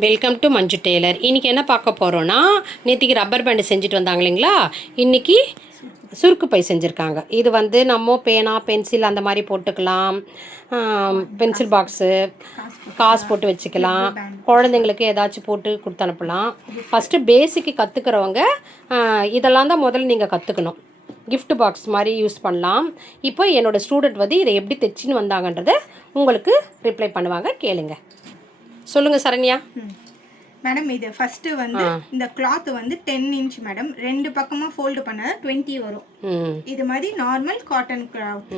Welcome to Manju Taylor இன்றைக்கி என்ன பார்க்க போகிறோன்னா நேற்றுக்கு ரப்பர் பேண்டு செஞ்சுட்டு வந்தாங்க இல்லைங்களா? இன்றைக்கி சுருக்கு பை செஞ்சுருக்காங்க. இது வந்து நம்ம பேனா பென்சில் அந்த மாதிரி போட்டுக்கலாம். பென்சில் பாக்ஸு காசு போட்டு வச்சுக்கலாம். குழந்தைங்களுக்கு ஏதாச்சும் போட்டு கொடுத்து அனுப்பலாம். ஃபஸ்ட்டு பேசிக்கு கற்றுக்கிறவங்க இதெல்லாம் தான் முதல்ல நீங்கள் கற்றுக்கணும் கிஃப்ட் பாக்ஸ் மாதிரி யூஸ் பண்ணலாம். இப்போ என்னோடய ஸ்டூடெண்ட் வந்து இதை எப்படி தைச்சின்னு வந்தாங்கன்றதை உங்களுக்கு ரிப்ளை பண்ணுவாங்க கேளுங்க. சொல்லுங்கள் சரண்யா. மேடம் இது ஃபர்ஸ்ட் வந்து இந்த கிளாத் வந்து டென் இன்ச் மேடம். ரெண்டு பக்கமா ஃபோல்டு பண்ணா டுவெண்ட்டி வரும். இது மாதிரி நார்மல் காட்டன் கிளாத்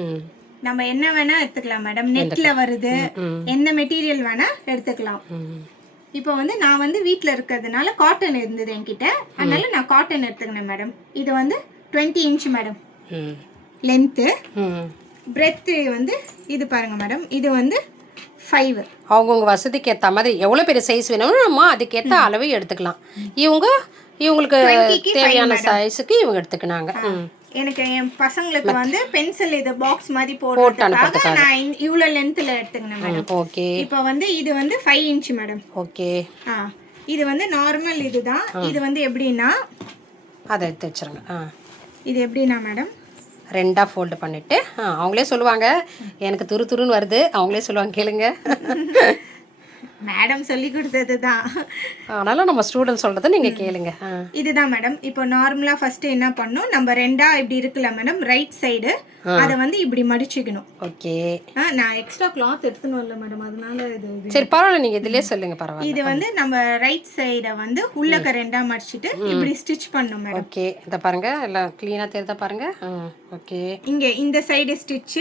நம்ம என்ன வேணா எடுத்துக்கலாம் மேடம். நெட்ல வருது. எந்த மெட்டீரியல் வேணா எடுத்துக்கலாம். இப்போ வந்து நான் வந்து வீட்ல இருக்கிறதுனால காட்டன் இருந்தது என்கிட்ட. அதனால நான் காட்டன் எடுத்துக்கினேன் மேடம். இது வந்து twenty inch madam. Length breadth வந்து இது பாருங்க மேடம். இது வந்து ஃபைவ் அவங்கவுங்க வசதிக்கு ஏற்ற மாதிரி எவ்வளோ பெரிய சைஸ் வேணுமோ நம்ம அதுக்கேற்ற அளவு எடுத்துக்கலாம். இவங்க இவங்களுக்கு 20 க்கு தேவையான சைஸுக்கு இவங்க எடுத்துக்கினாங்க. ம். எனக்கு என் பசங்களுக்கு வந்து பென்சில் இது பாக்ஸ் மாதிரி போடுறதுக்காக நான் இவ்வளோ லென்த்தில் எடுத்துக்கினேன் மேடம் ஓகே இப்போ வந்து இது வந்து ஃபைவ் இன்ச் மேடம் ஓகே. ஆ. இது வந்து நார்மல் இதுதான். இது வந்து எப்படின்னா அதை எடுத்து வச்சுருங்க. ஆ. இது எப்படின்னா மேடம் ரெண்டாக ஃபோல்டு பண்ணிவிட்டு அவங்களே சொல்லுவாங்க எனக்கு துரு துருன்னு வருது அவங்களே சொல்லுவாங்க கேளுங்க. மேடம் சொல்லி கொடுத்தது தான் ஆனாலும் நம்ம ஸ்டூடெண்ட் சொல்கிறத நீங்கள் கேளுங்க. இதுதான் மேடம். இப்போ நார்மலாக ஃபர்ஸ்ட் என்ன பண்ணோம்? நம்ம ரெண்டா இப்படி இருக்குல்ல மேடம்? ரைட் சைடு அதை வந்து இப்படி மடிச்சுக்கணும். ஓகே. நான் எக்ஸ்ட்ரா கிளாத் எடுத்துன்னு வரல மேடம். அதனால இது சரி பரவாயில்ல. நீங்கள் இதிலே சொல்லுங்கள் பரவாயில்ல. இது வந்து நம்ம ரைட் சைடை வந்து உள்ளக்க ரெண்டா மடிச்சிட்டு இப்படி ஸ்டிச் பண்ணணும் மேடம். ஓகே. இதை பாருங்க. எல்லாம் க்ளீனாக தெரியுதா பாருங்க? ஓகே. இங்க இந்த சைடு ஸ்டிச்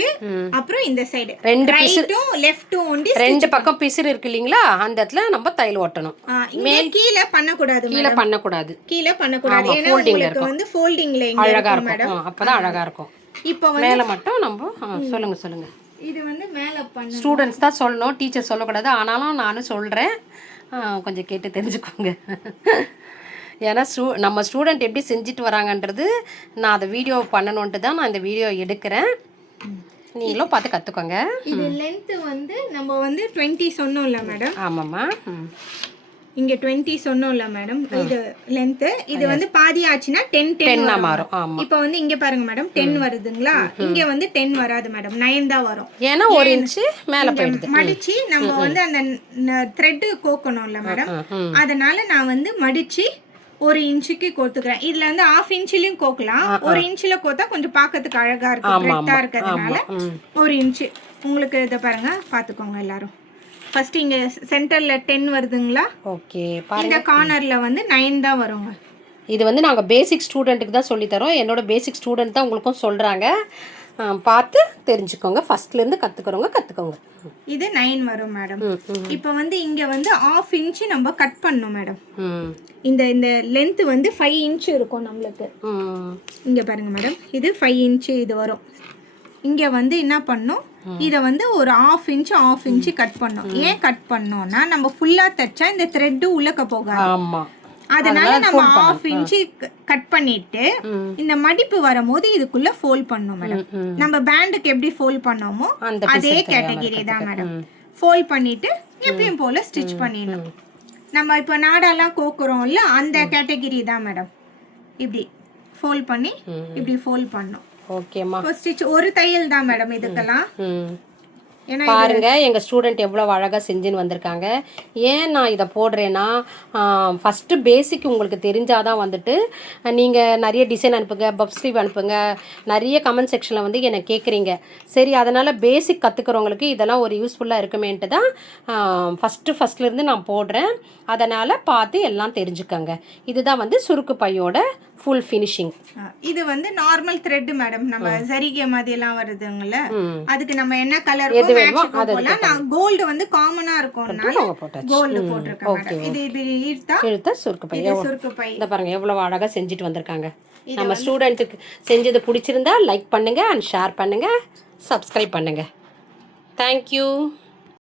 அப்புறம் இந்த சைடு ரெண்டு ரைட்டும் லெஃப்ட்டும் ஒண்டி ரெண்டு பக்கம் பிசிறு இருக்கு இல்லைங்களா? அந்த இடத்துல நம்ம தையல் ஆ, இங்க கீழே பண்ணக்கூடாது கீழே பண்ணக்கூடாது. கீழே பண்ணக்கூடாது. ஏன்னா உங்களுக்கு வந்து ஃபோல்டிங்ல அழகா இருக்கும் அப்பதான் அழகா இருக்கும். இப்போ மேலே மட்டும் நம்ம சொல்லுங்க சொல்லுங்க. இது வந்து மேல பண்ண ஸ்டூடெண்ட்ஸ் தான் சொல்லணும். டீச்சர் சொல்லக்கூடாது. ஆனாலும் நானும் சொல்கிறேன் கொஞ்சம் கேட்டு தெரிஞ்சுக்கோங்க. ஏன்னா ஸ்டூ நம்ம ஸ்டூடெண்ட் எப்படி செஞ்சுட்டு வராங்கன்றது நான் அதை வீடியோ பண்ணணுன்ட்டு தான் நான் இந்த வீடியோ எடுக்கிறேன். நீங்களும் பார்த்து கற்றுக்கோங்க இது லென்த் வந்து நம்ம வந்து 20 சொன்னோம்ல மேடம் ஆமாம்மா. இங்க 20 சொன்னோம்ல மேடம் இது லென்த் இது வந்து பாதி ஆச்சுன்னா 10 10 என்ன மாறும். இப்போ வந்து இங்க பாருங்க மேடம் 10 வருதுங்களா? இங்க வந்து 10 வராது மேடம் 9 தான் வரும். ஏன்னா ஒரு இன்ச்சு மேலே போயிடுது. மடிச்சு நம்ம வந்து அந்த த்ரெட் கோக்கணும்ல மேடம் அதனால நான் வந்து மடிச்சு ஒரு இன்ச்சுக்கு கோத்துக்கிறேன். இதுல வந்து ஆஃப் இன்ச்லயும் கோக்கலாம். ஒரு இன்ச்ல கோத்தா கொஞ்சம் பார்க்கறதுக்கு அழகா இருக்கும். பிரெட்டா இருக்கிறதுனால ஒரு இன்ச்சு. உங்களுக்கு இதை பாருங்க. பார்த்துக்கோங்க எல்லாரும். ஃபர்ஸ்ட் இங்க சென்டர்ல டென் வருதுங்களா? ஓகே இந்த கார்னர்ல வந்து நைன் தான் வருங்க. இது வந்து நாங்கள் பேசிக் ஸ்டூடெண்ட்டுக்கு தான் சொல்லித்தரோம் என்னோட பேசிக் ஸ்டூடெண்ட் தான் உங்களுக்கும் சொல்கிறாங்க பார்த்து தெரிஞ்சுக்கோங்க. ஃபஸ்ட்லேருந்து கற்றுக்கிறவங்க கற்றுக்கோங்க இது நைன் வரும் மேடம் இப்போ வந்து இங்க வந்து ஆஃப் இன்ச்சு நம்ம கட் பண்ணணும் மேடம் இந்த இந்த லென்த் வந்து ஃபைவ் இன்ச் இருக்கும் நம்மளுக்கு. இங்க பாருங்க மேடம் இது ஃபைவ் இன்ச்சு இது வரும். இங்க வந்து என்ன பண்ணோம் இதை வந்து ஒரு half inch half inch cut பண்ணோம் ஏன் கட் பண்ணோம்னா நம்ம ஃபுல்லா தைச்சா இந்த த்ரெட் உள்ளக்க போகாது. அதனால நம்ம ஆஃப் இன்ச் கட் பண்ணிட்டு. இந்த மடிப்பு வரும்போது இதுக்குள்ள ஃபோல்ட் பண்ணோம் மேடம். நம்ம பேண்டுக்கு எப்படி ஃபோல்ட் பண்ணோமோ அதே கேட்டகரி தான் மேடம் ஃபோல்ட் பண்ணிட்டு எப்பயும் போல ஸ்டிச் பண்ணிடணும். நம்ம இப்போ நாடாலாம் கோக்குறோம்ல அந்த கேட்டகரி தான் மேடம் இப்படி ஃபோல்ட் பண்ணி இப்படி ஃபோல்ட் பண்ணோம் ஓகேம்மா. ஸ்டிச் ஒரு தையல் தான் மேடம் இதுக்கெல்லாம். பாருங்க எங்கள் ஸ்டூடெண்ட் எவ்வளோ அழகாக செஞ்சுன்னு வந்திருக்காங்க. ஏன் நான் இதை போடுறேன்னா ஃபஸ்ட்டு பேசிக் உங்களுக்கு தெரிஞ்சாதான் வந்துட்டு நீங்கள் நிறைய டிசைன் அனுப்புங்க பப் ஸ்லீவ் அனுப்புங்க நிறைய கமெண்ட் செக்ஷனில் வந்து என்னை கேட்குறீங்க சரி அதனால் பேசிக் கற்றுக்கிறவங்களுக்கு இதெல்லாம் ஒரு யூஸ்ஃபுல்லாக இருக்குமேன்ட்டு தான் ஃபஸ்ட்டு ஃபஸ்ட்லேருந்து நான் போடுறேன். அதனால் பார்த்து எல்லாம் தெரிஞ்சுக்கோங்க. இதுதான் வந்து சுருக்கு பையோட ஃபுல் ஃபினிஷிங் இது வந்து நார்மல் த்ரெட் மேடம் நம்ம சரிகை மாதிரி எல்லாம் வருதுங்கல்ல ம். அதுக்கு நம்ம என்ன கலர் எது வேணுமோ அதை போலாம். நான் கோல்டு வந்து காமனா இருக்கும்னால அவங்க போட்டாச்சு. கோல்டு போட்டிருக்கேன் மேடம் இது இது ஈர்த்தா இழுத்தா சுருக்கு பை. இது சுருக்கு பை. இந்த பாருங்க எவ்வளோ அழகாக செஞ்சுட்டு வந்திருக்காங்க. நம்ம ஸ்டூடெண்ட்டுக்கு செஞ்சது பிடிச்சிருந்தா லைக் பண்ணுங்க அண்ட் ஷேர் பண்ணுங்க. சப்ஸ்கிரைப் பண்ணுங்க. Thank you